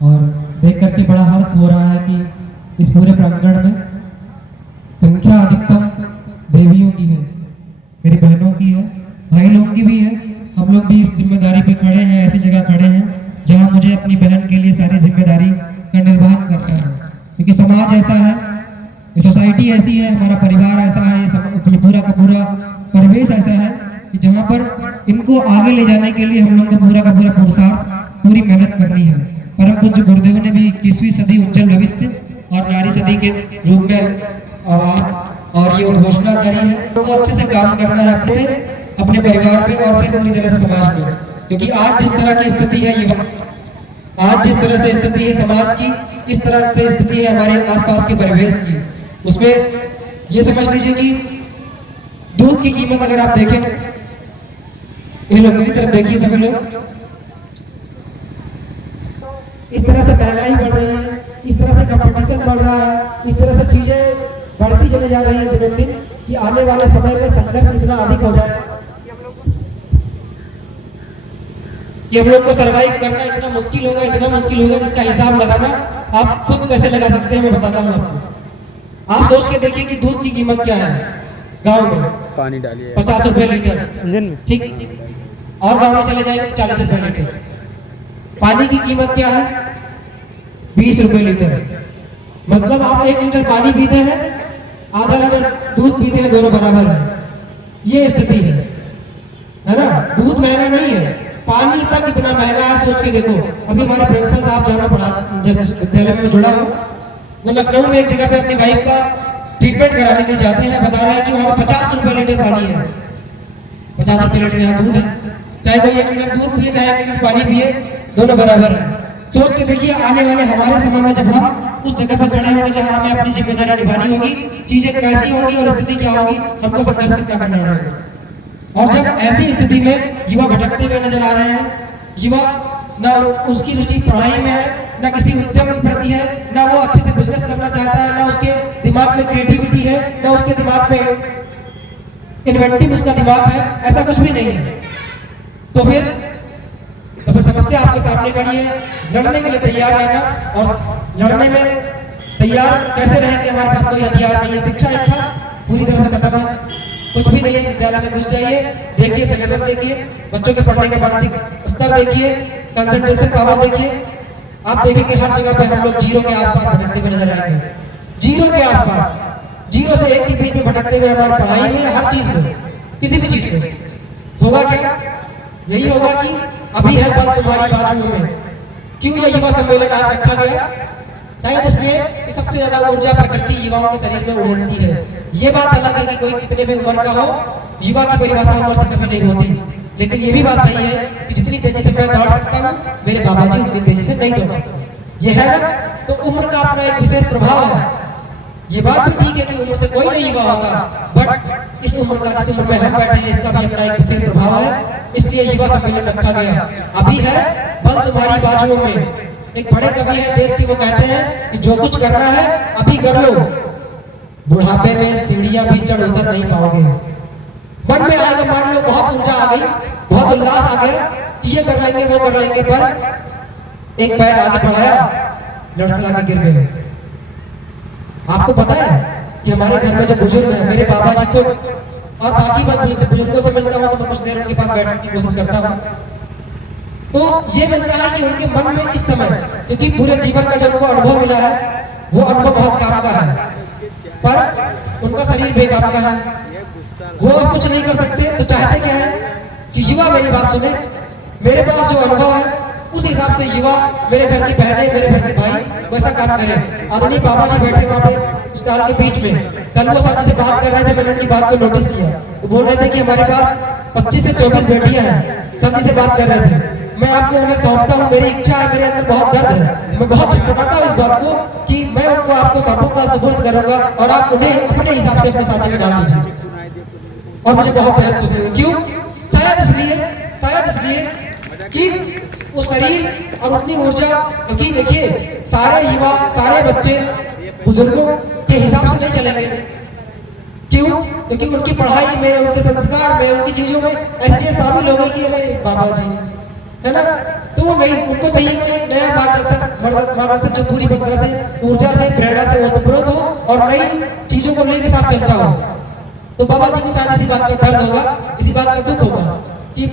और देख करके बड़ा हर्ष हो रहा है कि इस पूरे प्रांगण में संख्या अधिकतम देवियों की है, मेरी बहनों की है, भाई लोगों की भी है। हम लोग भी इस जिम्मेदारी पे खड़े हैं, ऐसी जगह खड़े हैं जहां मुझे अपनी बहन के लिए सारी जिम्मेदारी का निर्वहन करना है, क्योंकि समाज ऐसा है, ये सोसाइटी ऐसी है, हमारा परिवार ऐसा है, ये पूरा का पूरा परिवेश ऐसा है कि जहाँ पर इनको आगे ले जाने के लिए हम लोग को पूरा का पूरा पुरुषार्थ, पूरी मेहनत करनी है। परम पूज्य गुरुदेव ने भी 21वीं सदी उज्जवल भविष्य और नारी सदी के रूप में आवाज और ये उद्घोषणा करी है। तो अच्छे से काम करना है अपने परिवार पे और फिर पूरी तरह से समाज में, क्योंकि आज जिस तरह की स्थिति है युवा, आज जिस तरह से स्थिति है समाज की, इस तरह से स्थिति है हमारे आसपास के परिवेश की, उसमें ये समझ लीजिए कि दूध की कीमत अगर आप देखें, ये लोग मेरी तरफ देखिए सभी लोग, इस तरह से महंगाई बढ़ रही है, इस तरह से कंपटीशन बढ़ रहा है, इस तरह से चीजें बढ़ती चली जा रही है दिनों दिन कि आने वाले समय में संघर्ष इतना अधिक हो जाएगा कि हम लोग को सरवाइव करना इतना मुश्किल होगा जिसका हिसाब लगाना आप खुद कैसे लगा सकते हैं मैं बताता हूँ आपको। आप सोच के देखिए कि दूध की कीमत क्या है गांव में, पानी डालिए 50 रुपए लीटर, ठीक, और गांव में चले जाएंगे तो 40 रुपए लीटर। पानी की कीमत क्या है 20 रुपए लीटर, मतलब आप 1 लीटर पानी पीते हैं, आधा लीटर दूध पीते हैं, दोनों बराबर है। ये स्थिति है ना। दूध महंगा नहीं है, पानी तक इतना महंगा है, सोच के देखो। अभी हमारे प्रिंसिपल साहब जहाँ पढ़ा जैसे विद्यालय में जुड़ा हूँ, वो लखनऊ में एक जगह पे अपनी वाइफ का ट्रीटमेंट कराने के लिए जाते हैं, बता रहे हैं कि वहाँ पे 50 रुपए लीटर पानी है, 50 रुपए लीटर यहाँ दूध है। चाहे कोई 1 लीटर दूध पिए चाहे 1 लीटर पानी पिए, दोनों बराबर है। सोच के देखिए आने वाले हमारे समय में जब हम उस जगह पर खड़े होंगे जहां हमें अपनी जिम्मेदारी निभानी होगी, चीजें कैसी होंगी और स्थिति क्या होगी, हमको संघर्ष कितना करना होगा। और जब ऐसी स्थिति में युवा भटकते हुए नजर आ रहे हैं, युवा ना उसकी रुचि पढ़ाई में है, ना किसी उद्यम के प्रति है, ना वो अच्छे से बिजनेस करना चाहता है, ना उसके दिमाग में क्रिएटिविटी है, ना उसके दिमाग में इन्वेंटिव उसका दिमाग है, ऐसा कुछ भी नहीं है। तो फिर समस्या आपके सामने खड़ी है। लड़ने के लिए तैयार रहना, और लड़ने में तैयार कैसे रहेंगे, हमारे पास कोई हथियार नहीं है। शिक्षा एक था पूरी तरह से खत्म है, कुछ भी नहीं है। विद्यालय में घुस जाइए, देखिए सिलेबस देखिए, बच्चों के पढ़ने का मानसिक स्तर देखिए, कंसंट्रेशन पावर देखिए, आप देखेंगे हर जगह पे हम लोग जीरो के आसपास भटकते हुए नजर आएंगे। जीरो के आसपास, 0 से 1 के बीच में भटकते हुए हमारी पढ़ाई में, हर चीज में, किसी भी चीज में होगा क्या, यही होगा कि अभी है बल तुम्हारी बाजुओं में। क्यों यह युवा सम्मेलन आज रखा गया? शायद इसलिए कि सबसे ज्यादा ऊर्जा प्रकृति युवाओं के शरीर में उड़ती है। ये बात अलग है कि कोई कितने भी उम्र का हो, युवा की परिभाषा उम्र से कभी नहीं होती, लेकिन ये भी बात सही है कि जितनी तेजी से मैं दौड़ सकता हूँ, मेरे बाबा जी उतनी तेजी से नहीं दौड़ सकते। ये है ना, तो उम्र का अपना एक विशेष प्रभाव है। ये बात भी ठीक है कि उम्र से कोई नहीं युवा होता, बट इस उम्र का, जिस उम्र में हम बैठे हैं, इसका भी अपना एक विशेष प्रभाव है। इसलिए युवा सम्मेलन रखा गया। अभी है बल तुम्हारी बाजुओं में। एक बड़े कवि है देश की, वो कहते हैं कि जो कुछ करना है अभी कर लो, बुढ़ापे में सीढ़ियां भी चढ़ उतर नहीं पाओगे। मन में आएगा, मान लो बहुत ऊर्जा आ गई, बहुत उल्लास आ गया कि ये कर लेंगे वो कर लेंगे, पर एक पैर आगे बढ़ाया, लड़खड़ा के गिर गए। आपको पता है कि हमारे घर में जो बुजुर्ग है, मेरे बाबा जी को और बाकी बुजुर्गों से मिलता हूँ तो मैं कुछ देर उनके पास बैठने की कोशिश करता हूँ, तो ये मिलता है कि उनके मन में इस समय, क्योंकि पूरे जीवन का जो उनको अनुभव मिला है, वो अनुभव बहुत काम का है, पर उनका शरीर बेकाम का है, वो अब कुछ नहीं कर सकते। तो चाहते क्या है कि युवा मेरी बात सुने, मेरे पास जो अनुभव है उस हिसाब से युवा, मेरे घर की बहनें, मेरे घर के भाई वैसा काम करें। आदरणीय बाबा जी बैठे वहाँ पे स्टॉल के बीच में, कल वो सर जी से बात कर रहे थे, मैंने उनकी बात को नोटिस किया। वो बोल रहे थे कि हमारे पास 25 से 24 बेटियां हैं, सर जी से बात कर रहे थे। मैं आपको उन्हें सौंपता हूँ, मेरी इच्छा है, मेरे अंदर बहुत दर्द है, मैं बहुत छटपटाता हूँ इस बात को कि मैं उनको आपको सौंपूंगा, सुपुर्द करूंगा और आप उन्हें अपने हिसाब से अपने साझे में डाल दीजिए। और मुझे बहुत बेहद खुशी हुई। क्यों? शायद इसलिए कि वो शरीर और उतनी ऊर्जा, क्योंकि देखिए सारे युवा, सारे बच्चे बुजुर्गों के हिसाब से नहीं चलेंगे। क्यों? क्योंकि उनकी पढ़ाई में, उनके संस्कार में, उनकी चीजों में ऐसी शामिल हो गई कि अरे बाबा जी, है ना, तो वो नहीं, उनको चाहिए कोई एक नया मार्गदर्शक जो पूरी तरह से ऊर्जा से प्रेरणा से ओतप्रोत हो और नई चीजों को लेकर साथ चलता हो। तो बाबा जी को शायद इसी बात का दर्द होगा, इसी बात का दुख होगा कि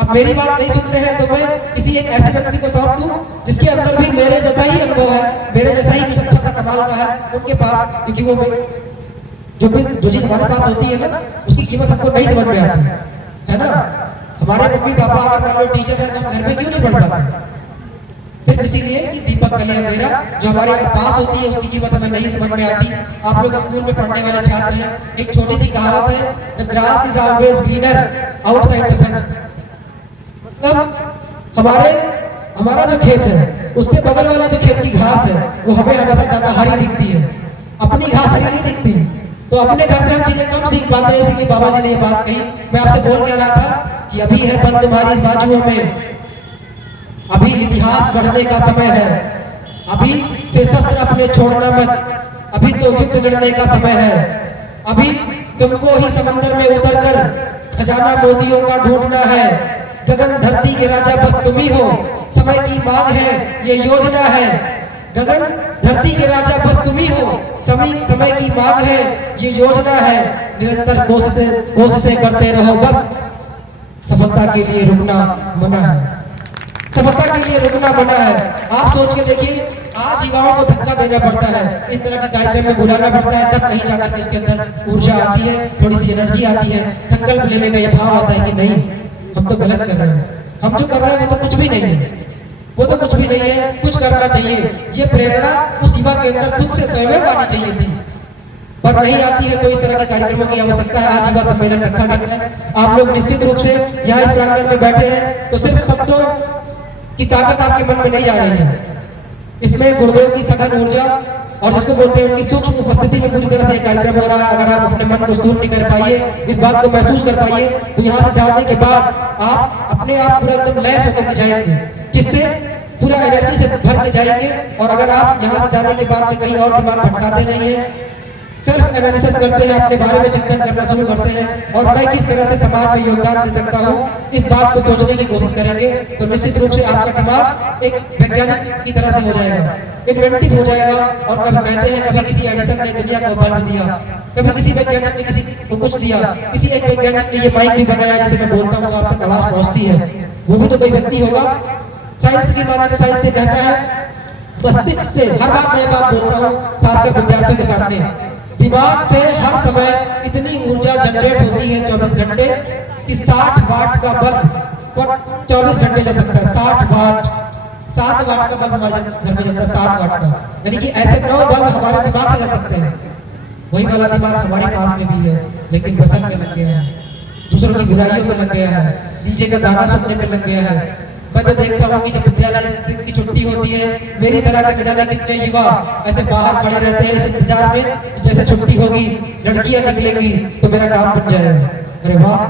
अब मेरी बात नहीं सुनते हैं तो मैं किसी एक ऐसे व्यक्ति को सौंप दूं जिसके अंदर भी मेरे जैसा ही अनुभव है, मेरे जैसा ही कुछ अच्छा सा कमाल का है उनके पास, क्योंकि वो जो चीज हमारे पास होती है ना उसकी कीमत हमको नहीं समझ में आती है ना। हमारे मम्मी पापा अगर मान लो टीचर है तो हम घर में क्यों नहीं पढ़ पाते? सिर्फ इसीलिए कि दीपक कलिया मेरा जो हमारे पास होती है उसकी कीमत हमें नहीं समझ में आती। आप लोग स्कूल में पढ़ने वाले छात्र हैं, एक छोटी सी कहावत है, the grass is always greener outside the fence. मतलब हमारा जो खेत है उससे बगल वाला जो खेत की घास है वो हमें हमेशा ज्यादा हरी दिखती है, अपनी घास हरी नहीं दिखती। तो अपने घर से हम चीजें कम सीख पाते हैं, इसीलिए बाबा जी ने ये बात कही। मैं आपसे बोल क्या रहा था कि अभी है बल तुम्हारी इस बाजुओं में, अभी इतिहास गढ़ने का समय है, अभी से शस्त्र अपने छोड़ना मत, अभी तो युद्ध लड़ने का समय है, अभी तुमको ही समंदर में उतरकर खजाना मोतियों का ढूंढना है। गगन धरती के राजा बस तुम ही हो, समय की मांग है ये योजना है। गगन धरती के राजा बस तुम ही हो, समय की मांग है ये योजना है। निरंतर कोशिशें करते रहो बस, सफलता के लिए रुकना मना है, सफलता के लिए रुकना मना है। आप सोच के देखिए, आज युवाओं को धक्का देना पड़ता है, इस तरह के कार्यक्रम में बुलाना पड़ता है, तब कहीं जाकर के उसके अंदर ऊर्जा आती है, थोड़ी सी एनर्जी आती है, संकल्प लेने का यह भाव आता है कि नहीं हम तो गलत कर रहे हैं, हम जो कर रहे हैं वो तो कुछ भी नहीं है, वो तो कुछ भी नहीं है, कुछ करना चाहिए। ये प्रेरणा उस युवा के अंदर खुद से स्वयं आनी चाहिए थी, पर नहीं आती है। तो इस तरह के कार्यक्रमों की आवश्यकता है। आज युवा सम्मेलन रखा गया है, आप लोग निश्चित रूप से यहाँ इस प्रांगण में बैठे हैं तो सिर्फ शब्दों की ताकत आपके मन में नहीं आ रही है, इसमें गुरुदेव की सघन ऊर्जा और जिसको बोलते हैं उनकी सूक्ष्म उपस्थिति में पूरी तरह से कार्यक्रम हो रहा है। अगर आप अपने मन को स्थूल नहीं कर पाइए, इस बात को महसूस कर पाइए, तो यहाँ से जाने के बाद आप अपने आप पूरा एकदम लैस होकर के जाएंगे, किससे पूरा एनर्जी से भर के जाएंगे। और अगर आप यहाँ से जाने के बाद में कहीं और दिमाग भटकाते नहीं है, सेल्फ एनालिसिस करते हैं, अपने बारे में चिंतन करना शुरू करते हैं और मैं किस तरह से समाज में योगदान दे सकता हूँ, इस बात को सोचने की कोशिश करेंगे, तो निश्चित रूप से आपका दिमाग एक वैज्ञानिक की तरह से हो जाएगा, इन्वेंटिव हो जाएगा। और कभी कहते हैं कभी किसी एडिसन ने दुनिया को बल्ब दिया, कभी किसी वैज्ञानिक ने किसी को कुछ दिया, किसी एक वैज्ञानिक ने ये माइक भी बनाया जिसे मैं बोलता हूँ तो आप तक आवाज पहुंचती है, वो भी तो कोई व्यक्ति होगा। साइंस की माने तो साइंस से कहता है मस्तिष्क से, हर बार मैं बात बोलता हूँ खासकर विद्यार्थियों के सामने, दिमाग से हर समय इतनी ऊर्जा जनरेट होती है 24 घंटे कि 60 वाट का बल्ब 24 घंटे चल सकता है। 60 वाट, 7 वाट का बल्ब हमारे घर में चलता है, 7 वाट का, यानी कि ऐसे 9 बल्ब हमारे दिमाग से चल सकते हैं। वही वाला दिमाग हमारे पास में भी है, लेकिन बसन में लग गया है, दूसरों की बुराइयों में लग गया है, डीजे का गाना सुनने में लग गया है। मैं तो देखता हूँ कि जब विद्यालय की छुट्टी होती है, मेरी तरह के न जाने कितने युवा ऐसे बाहर खड़े रहते हैं इस इंतजार में, जैसे छुट्टी होगी, लड़कियां निकलेंगी तो मेरा काम बन जाएगा। अरे वाह,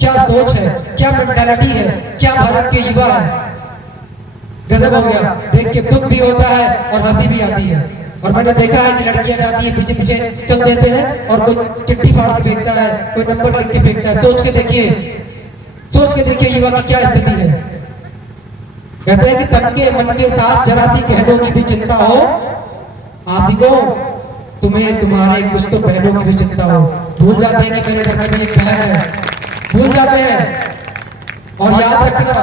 क्या सोच है, क्या मेंटालिटी है, क्या भारत के युवा है, गजब हो गया। देख के दुख भी होता है और हंसी भी आती है। और मैंने देखा है कि लड़कियां जाती है पीछे पीछे चल देते हैं और कोई चिट्ठी फाड़ के फेंकता है, कोई नंबर लिख के फेंकता है। सोच के देखिए युवा की क्या स्थिति है। कहते हैं कि तन के मन के साथ जरा सी कहनों की भी चिंता हो, आशिकों तुम्हें तुम्हारे कुछ तो बहनों की भी चिंता हो। भूल जाते हैं कि मेरे घर में भी एक बहन है, भूल जाते हैं। और याद रखना,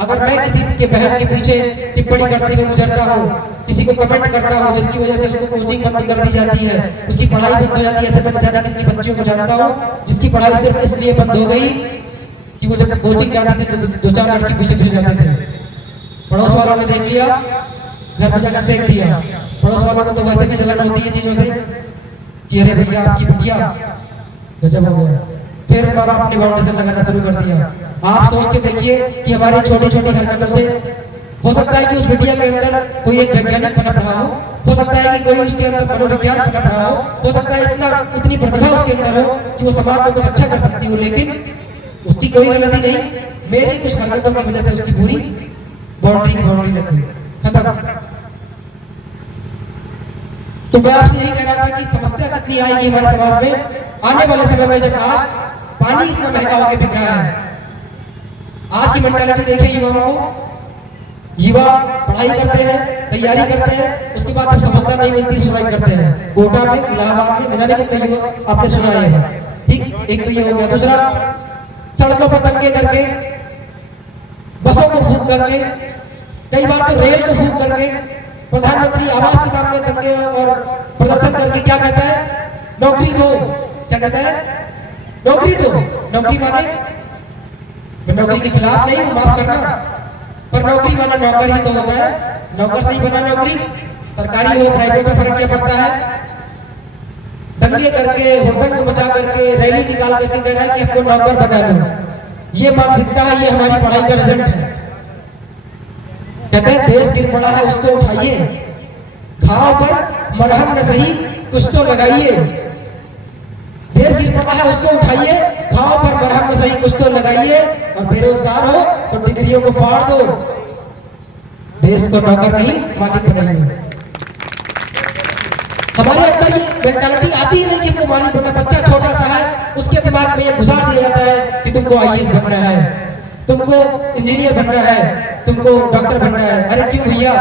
अगर मैं किसी के बहन के पीछे टिप्पणी करते हुए गुजरता हूँ, किसी को कमेंट करता हूँ जिसकी वजह से उसको कोचिंग बंद कर दी जाती है, उसकी पढ़ाई बंद हो जाती है, ऐसे मैं जाने कितनी बच्चियों को जानता हूँ जिसकी पढ़ाई सिर्फ इसलिए बंद हो गई कि वो जब कोचिंग जाती थी तो 2-4 लड़के पीछे पीछे जाते थे। पड़ोस वालों ने देख लिया, घर में जाकर सेक दिया। पड़ोस वालों को तो वैसे भी जलन होती है चीजों से कि अरे भैया आपकी बिटिया, गजब हो गया। फिर माँ बाप ने फाउंडेशन लगाना शुरू कर दिया। आप सोच के देखिए कि हमारी छोटी छोटी हरकतों से हो सकता है कि उस बिटिया के अंदर कोई एक वैज्ञानिक पनप रहा हो सकता है कि कोई उसके अंदर मनोविज्ञान पनप रहा हो सकता है इतनी प्रतिभा उसके अंदर हो कि वो समाज में कुछ अच्छा कर सकती हो, लेकिन उसकी कोई गलती नहीं, मेरी कुछ हरकतों की वजह से उसकी पूरी बाउंड्री लग गई, खत्म। तो मैं आपसे यही कह रहा था कि समस्या कितनी आएगी हमारे समाज में आने वाले समय में, जब आज पानी इतना महंगा होकर बिक रहा है। आज की मेंटालिटी देखिए युवाओं को, युवा पढ़ाई करते हैं, तैयारी करते हैं, उसके बाद जब सफलता नहीं मिलती सुसाइड करते हैं। कोटा में, इलाहाबाद में न जाने कितने युवा आपने सुना है। ठीक, एक तो ये हो गया। दूसरा, सड़कों पर दंगे करके, बसों को फूंक करके, कई बार तो रेल को फूंक करके, प्रधानमंत्री आवास के सामने दंगे और प्रदर्शन करके क्या कहता है, नौकरी दो। क्या कहता है, नौकरी दो। नौकरी माने, मैं नौकरी के खिलाफ नहीं हूं, माफ करना, पर नौकरी माना नौकर ही तो होता है। नौकर से ही बना नौकरी, सरकारी हो प्राइवेट में फर्क क्या पड़ता है। दंगे करके, हुड़दंग मचा करके, रैली निकाल करके कह रहा है कि हमको नौकर बना लो। ये मानसिकता है, ये हमारी पढ़ाई का रिजल्ट है। कहते हैं देश गिर पड़ा है उसको उठाइए, घाव पर मरहम न सही कुछ तो लगाइए। देश गिर पड़ा है उसको उठाइए, घाव पर मरहम न सही कुछ तो लगाइए। और बेरोजगार हो तो डिग्रियों को फाड़ दो, देश को नौकर नहीं मालिक बनाइए। हमारे अंदर ये मेंटालिटी आती ही नहीं कि हमको मालिक बनना। बच्चा छोटा सा है, उसके दिमाग में ये घुसा दिया जाता है कि तुमको आईएएस बनना है, तुमको इंजीनियर बनना है, तुमको डॉक्टर बनना है। अरे क्यों भैया,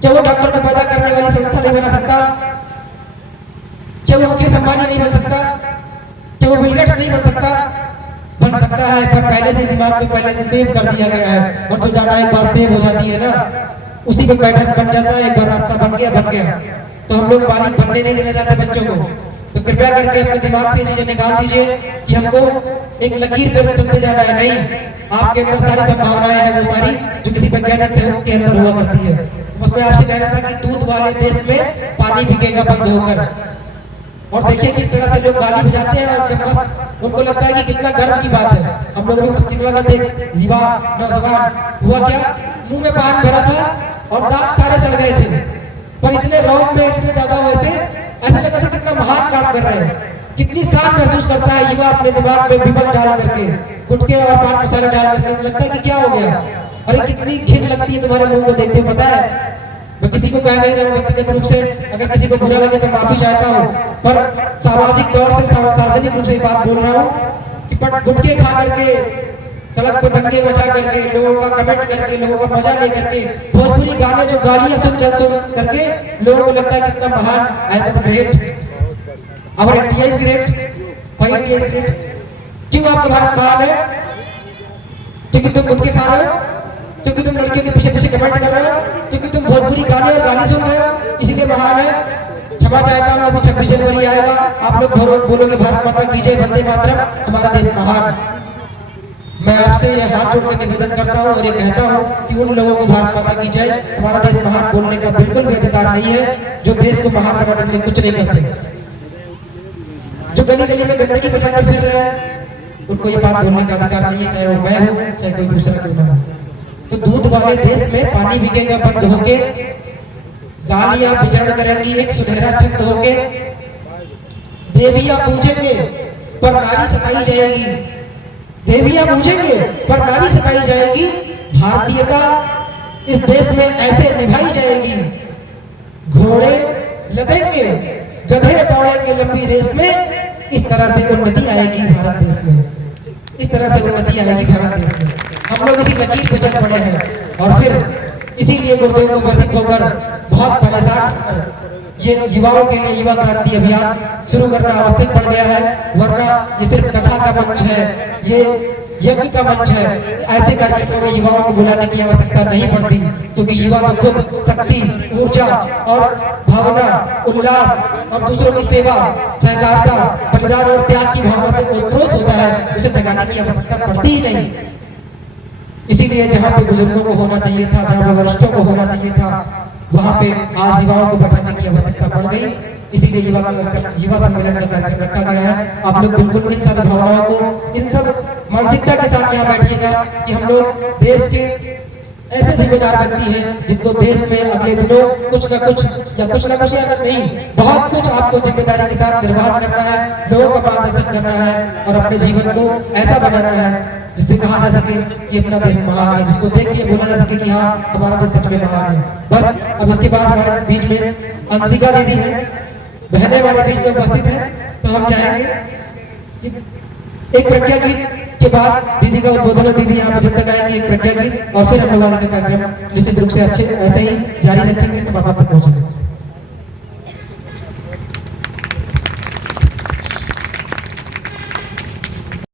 क्या वो डॉक्टर को पैदा करने वाली संस्था नहीं बना सकता? क्या वो मुकेश अंबानी नहीं बन सकता? क्या वो बिल गेट्स नहीं बन सकता? बन सकता है, पर पहले से दिमाग में पहले से सेव कर दिया गया है। और जो डाटा एक बार सेव हो जाती है ना, उसी पे पैटर्न बन जाता है। एक बार रास्ता बन गया। तो हम लोग मालिक बनने नहीं देना चाहते बच्चों को। तो कृपया करके अपने दिमाग से चीजें निकाल दीजिए कि हमको एक लकीर पे चलते जाना है। नहीं, आपके अंदर सारी संभावनाएं हैं, वो सारी जो किसी वैज्ञानिक से के अंदर हुआ करती है। उसमें आपसे कहना था कि दूध वाले देश में पानी बिकेगा बंद होकर। और देखिए किस तरह से लोग गाली बजाते हैं और जब मस्त उनको लगता है कि कितना गर्व की बात है। हम लोग अभी सिनेमा का देख, युवा नौजवान हुआ क्या, मुंह में पान भरा था और दांत सारे सड़ गए थे, पर इतने रौब में, इतने ज्यादा वैसे ऐसा लगा था कितना महान काम कर रहे हैं। कितनी शान महसूस करता है युवा अपने दिमाग में विमल डाल करके, गुटके और पान मसाले डाल करके। लगता है कि क्या हो गया, अरे कितनी घिन लगती है तुम्हारे मुंह को देखते। पता है, मैं किसी को कह नहीं रहा हूँ व्यक्तिगत रूप से, अगर किसी को बुरा लगे तो माफी चाहता हूँ, पर सामाजिक तौर से, सार्वजनिक रूप से बात बोल रहा हूँ कि गुटके खा करके, सड़क पर दंगे मचा करके, लोगों का कमेंट करके, लोगों का मजा ले करके, भोजपुरी गाने जो गालियां सुन करके लोगों को लगता है कितना महान, I am the great, our India is great, why India is great. क्यों आपका भारत महान है? क्योंकि तुम गुटके खा रहे हो, क्योंकि तुम लड़के के पीछे पीछे कमेंट कर रहे हो, क्योंकि तुम भोजपुरी गाने और गाली सुन रहे हो, इसीलिए महान है। क्षमा चाहता हूँ, अभी 26 जनवरी आएगा, आप लोग बोलोगे भारत माता की जय, वंदे मातरम, हमारा देश महान। मैं आपसे यह हाथ जोड़कर निवेदन करता हूँ और ये कहता हूँ कि उन लोगों को भारत माता की जय, हमारा देश महान बोलने का बिल्कुल भी अधिकार नहीं है, जो देश को महान बनाने के लिए कुछ नहीं करते। जो गली गली में गंदगी बचाते फिर रहे हैं, उनको ये बात बोलने का अधिकार नहीं है, चाहे वो मैं हूँ, चाहे कोई दूसरा क्यों ना हो। तो दूध वाले देश में पानी बिकेगा बंद होके, गालियां विचरण करेंगी एक सुनहरा छंद होके, देवियां पूजेंगे पर नारी सताई जाएगी, देवियां पूजेंगे पर नारी सताई जाएगी, भारतीयता इस देश में ऐसे निभाई जाएगी। घोड़े लदेंगे, गधे दौड़ेंगे लंबी रेस में, इस तरह से उन्नति आएगी भारत देश में, इस तरह से उन्नति आएगी भारत देश में। हम लोग इसी लकीर पे चल पड़े हैं और फिर इसीलिए गुरुदेव को व्यथित होकर बहुत परेशान ये युवाओं के लिए युवा क्रांति अभियान शुरू करना आवश्यक पड़ गया है। वरना ये सिर्फ कथा का मंच है, ये यज्ञ का मंच है। ऐसे कार्यक्रमों में युवाओं को बुलाने की आवश्यकता नहीं पड़ती, क्योंकि युवा तो खुद शक्ति, ऊर्जा और भावना, उल्लास और दूसरों की सेवा, सहकारिता, बलिदान और त्याग की भावना से ओतप्रोत होता है। उसे जगाने की आवश्यकता पड़ती ही नहीं। इसीलिए जहाँ पे बुजुर्गों को होना चाहिए था, जहाँ पे वरिष्ठों को होना चाहिए था, वहाँ पे आज युवाओं को बैठाने की आवश्यकता पड़ गई। इसीलिए युवा सम्मेलन का कार्यक्रम रखा गया है। आप लोग बिल्कुल इन सब भावनाओं को, इन सब मानसिकता के साथ यहाँ बैठिएगा कि हम लोग देश के ऐसे जिम्मेदार व्यक्ति हैं जिनको देश में अगले दिनों कुछ ना कुछ या नहीं, बहुत कुछ आपको जिम्मेदारी के साथ निर्वहन करना है, लोगों का मार्गदर्शन करना है और अपने जीवन को ऐसा बनाना है जिससे कहा जा सके कि अपना देश महान है, जिसको देख के बोला जा सके कि हाँ हमारा देश सच में महान है। बस अब इसके बाद हमारे बीच में अंशिका दीदी है, बहनें हमारे बीच में उपस्थित है, तो हम चाहेंगे कि एक प्रज्ञा गीत इसके बाद दीदी का उद्बोधन और दीदी यहाँ पे जब तक आएंगे एक प्रज्ञा गीत और फिर हम लोग आगे का कार्यक्रम निश्चित रूप से अच्छे ऐसे ही जारी रखेंगे समापन तक पहुंचेंगे।